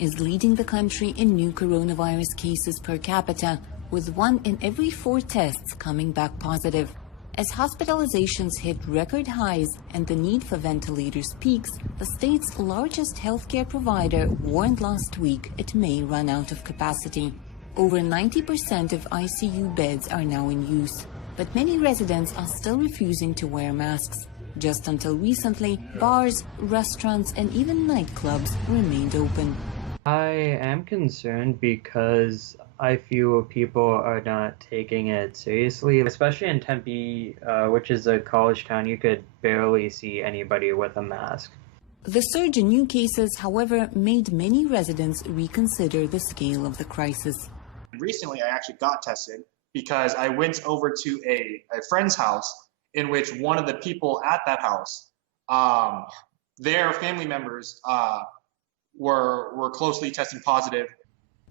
is leading the country in new coronavirus cases per capita, with 1 in every 4 tests coming back positive. As hospitalizations hit record highs and the need for ventilators peaks, the state's largest healthcare provider warned last week it may run out of capacity. Over 90% of ICU beds are now in use, but many residents are still refusing to wear masks. Just until recently, bars, restaurants, and even nightclubs remained open. I am concerned because I feel people are not taking it seriously, especially in Tempe, which is a college town. You could barely see anybody with a mask. The surge in new cases, however, made many residents reconsider the scale of the crisis. Recently, I actually got tested because I went over to a friend's house in which one of the people at that house, their family members were closely testing positive.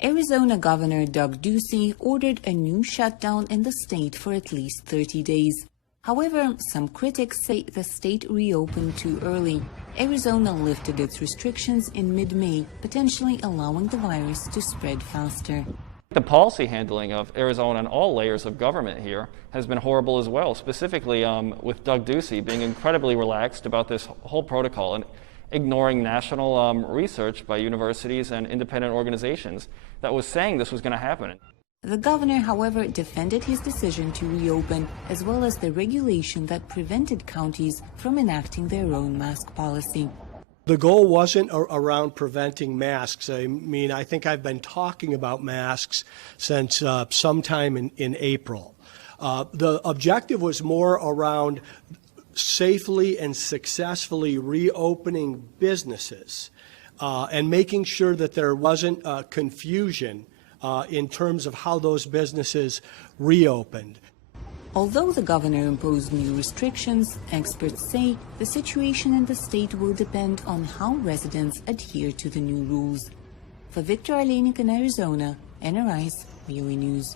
Arizona Governor Doug Ducey ordered a new shutdown in the state for at least 30 days. However, some critics say the state reopened too early. Arizona lifted its restrictions in mid-May, potentially allowing the virus to spread faster. The policy handling of Arizona and all layers of government here has been horrible as well, specifically with Doug Ducey being incredibly relaxed about this whole protocol and ignoring national research by universities and independent organizations that was saying this was going to happen. The governor, however, defended his decision to reopen, as well as the regulation that prevented counties from enacting their own mask policy. The goal wasn't around preventing masks. I mean, I think I've been talking about masks since sometime in April. The objective was more around safely and successfully reopening businesses and making sure that there wasn't confusion in terms of how those businesses reopened. Although the governor imposed new restrictions, experts say the situation in the state will depend on how residents adhere to the new rules. For Oleynik in Arizona, NRI's VOA News.